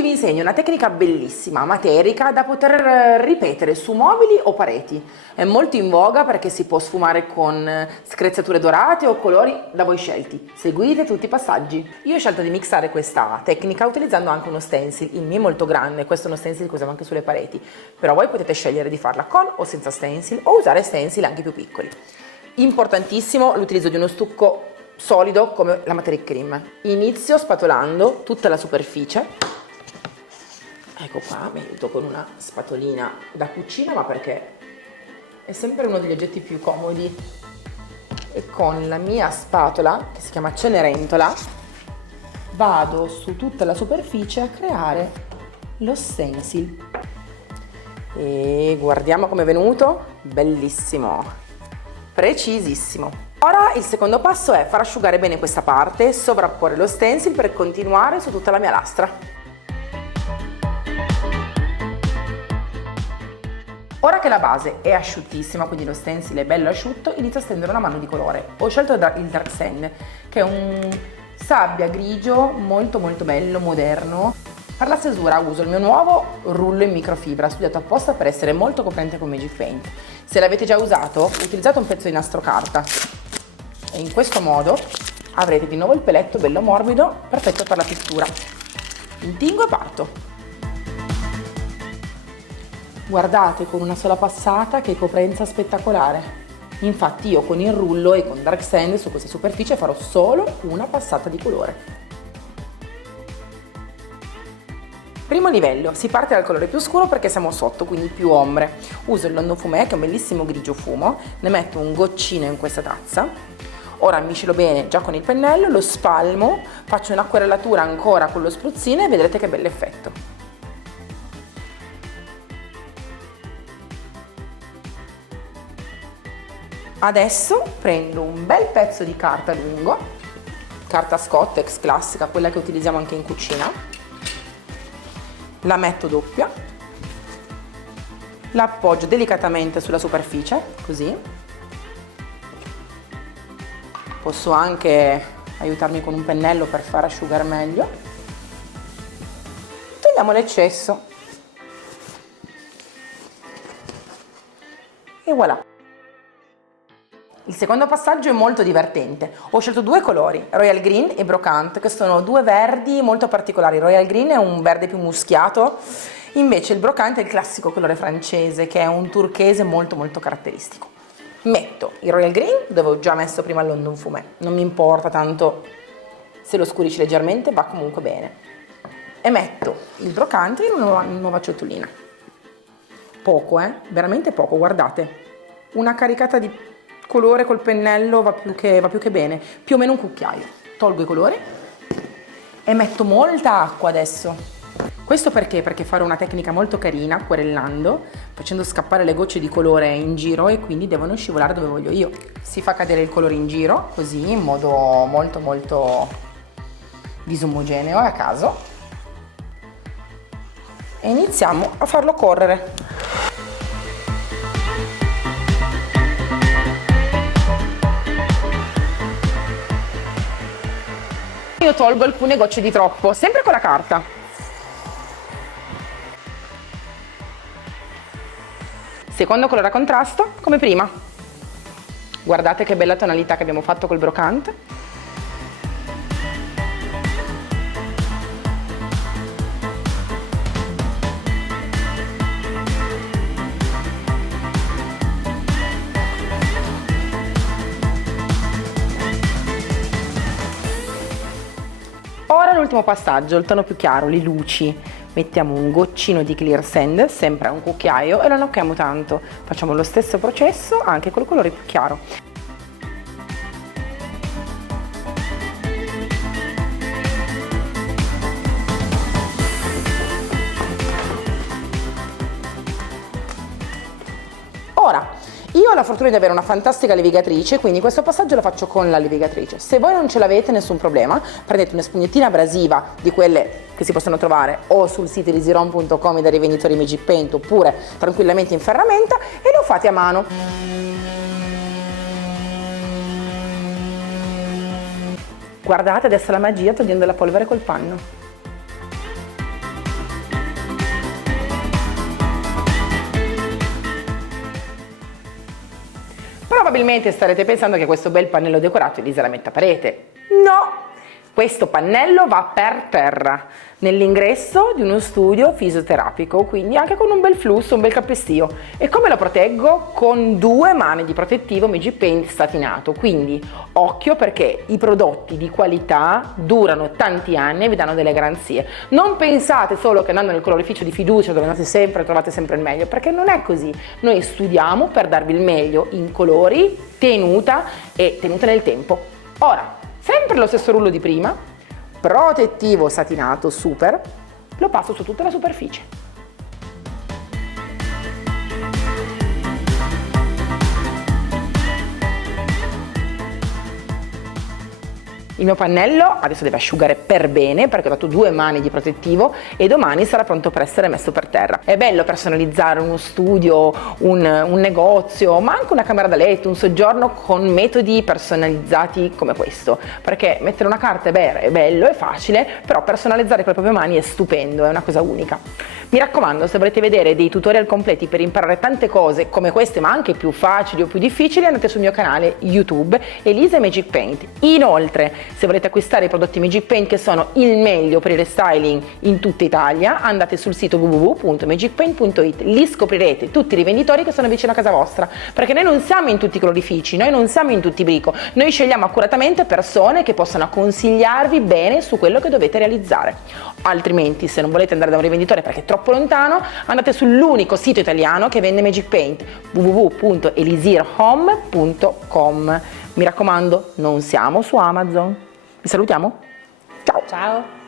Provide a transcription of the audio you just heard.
Oggi vi insegno una tecnica bellissima, materica, da poter ripetere su mobili o pareti. È molto in voga perché si può sfumare con screziature dorate o colori da voi scelti. Seguite tutti i passaggi. Io ho scelto di mixare questa tecnica utilizzando anche uno stencil. Il mio è molto grande, questo è uno stencil che usiamo anche sulle pareti, però voi potete scegliere di farla con o senza stencil o usare stencil anche più piccoli. Importantissimo l'utilizzo di uno stucco solido come la Materic Cream. Inizio spatolando tutta la superficie. Ecco qua, mi aiuto con una spatolina da cucina, ma perché è sempre uno degli oggetti più comodi. E con la mia spatola, che si chiama Cenerentola, vado su tutta la superficie a creare lo stencil. E guardiamo come è venuto, bellissimo, precisissimo. Ora il secondo passo è far asciugare bene questa parte, sovrapporre lo stencil per continuare su tutta la mia lastra. Ora che la base è asciuttissima, quindi lo stencil è bello asciutto, inizio a stendere una mano di colore. Ho scelto il Dark Sand, che è un sabbia grigio molto bello, moderno. Per la stesura uso il mio nuovo rullo in microfibra, studiato apposta per essere molto coprente con Magic Paint. Se l'avete già usato, utilizzate un pezzo di nastro carta e in questo modo avrete di nuovo il peletto bello morbido, perfetto per la pittura. Intingo e parto. Guardate, con una sola passata che coprenza spettacolare. Infatti io con il rullo e con Dark Sand su questa superficie farò solo una passata di colore. Primo livello, si parte dal colore più scuro perché siamo sotto, quindi più ombre. Uso il London Fumé, che è un bellissimo grigio fumo, ne metto un goccino in questa tazza. Ora miscelo bene già con il pennello, lo spalmo, faccio un'acquerellatura ancora con lo spruzzino e vedrete che bell'effetto. Adesso prendo un bel pezzo di carta lungo, carta Scottex classica, quella che utilizziamo anche in cucina, la metto doppia, la appoggio delicatamente sulla superficie, così. Posso anche aiutarmi con un pennello per far asciugare meglio. Togliamo l'eccesso. E voilà! Il secondo passaggio è molto divertente. Ho scelto due colori, Royal Green e Brocante, che sono due verdi molto particolari. Il Royal Green è un verde più muschiato, invece il Brocante è il classico colore francese, che è un turchese molto caratteristico. Metto il Royal Green, dove ho già messo prima il London Fumé. Non mi importa tanto se lo scurisce leggermente, va comunque bene. E metto il Brocante in una nuova ciotolina. Poco, veramente poco, guardate. Una caricata di colore col pennello va più che bene, più o meno un cucchiaio. Tolgo i colori e metto molta acqua adesso. Questo perché? Perché farò una tecnica molto carina, acquerellando, facendo scappare le gocce di colore in giro e quindi devono scivolare dove voglio io. Si fa cadere il colore in giro, così, in modo molto disomogeneo a caso. E iniziamo a farlo correre. Io tolgo alcune gocce di troppo, sempre con la carta. Secondo colore a contrasto, come prima. Guardate che bella tonalità che abbiamo fatto col Brocante. Ora l'ultimo passaggio, il tono più chiaro, le luci. Mettiamo un goccino di Clear Sand, sempre a un cucchiaio, e lo annocchiamo tanto. Facciamo lo stesso processo anche col colore più chiaro. Ora, io ho la fortuna di avere una fantastica levigatrice, quindi questo passaggio lo faccio con la levigatrice. Se voi non ce l'avete, nessun problema, prendete una spugnettina abrasiva di quelle che si possono trovare o sul sito easyron.com dai rivenditori Magic Paint oppure tranquillamente in ferramenta e lo fate a mano. Guardate adesso la magia togliendo la polvere col panno. Probabilmente starete pensando che questo bel pannello decorato Elisa la metta a parete. No! Questo pannello va per terra, nell'ingresso di uno studio fisioterapico, quindi anche con un bel flusso, un bel calpestio. E come lo proteggo? Con 2 mani di protettivo Magic Paint statinato, quindi occhio perché i prodotti di qualità durano tanti anni e vi danno delle garanzie. Non pensate solo che andando nel colorificio di fiducia dove andate sempre trovate sempre il meglio, perché non è così. Noi studiamo per darvi il meglio in colori, tenuta e tenuta nel tempo. Ora, sempre lo stesso rullo di prima, protettivo satinato super, lo passo su tutta la superficie. Il mio pannello adesso deve asciugare per bene perché ho dato 2 mani di protettivo e domani sarà pronto per essere messo per terra. È bello personalizzare uno studio, un negozio, ma anche una camera da letto, un soggiorno con metodi personalizzati come questo, perché mettere una carta è bello, è facile, però personalizzare con le proprie mani è stupendo, è una cosa unica. Mi raccomando, se volete vedere dei tutorial completi per imparare tante cose come queste, ma anche più facili o più difficili, andate sul mio canale YouTube Elisa Magic Paint. Inoltre, se volete acquistare i prodotti Magic Paint che sono il meglio per il restyling in tutta Italia, andate sul sito www.magicpaint.it, lì scoprirete tutti i rivenditori che sono vicino a casa vostra, perché noi non siamo in tutti i colorifici, noi non siamo in tutti i brico, noi scegliamo accuratamente persone che possano consigliarvi bene su quello che dovete realizzare. Altrimenti, se non volete andare da un rivenditore perché è troppo lontano, andate sull'unico sito italiano che vende Magic Paint, www.elisirhome.com. Mi raccomando, non siamo su Amazon. Vi salutiamo. Ciao! Ciao!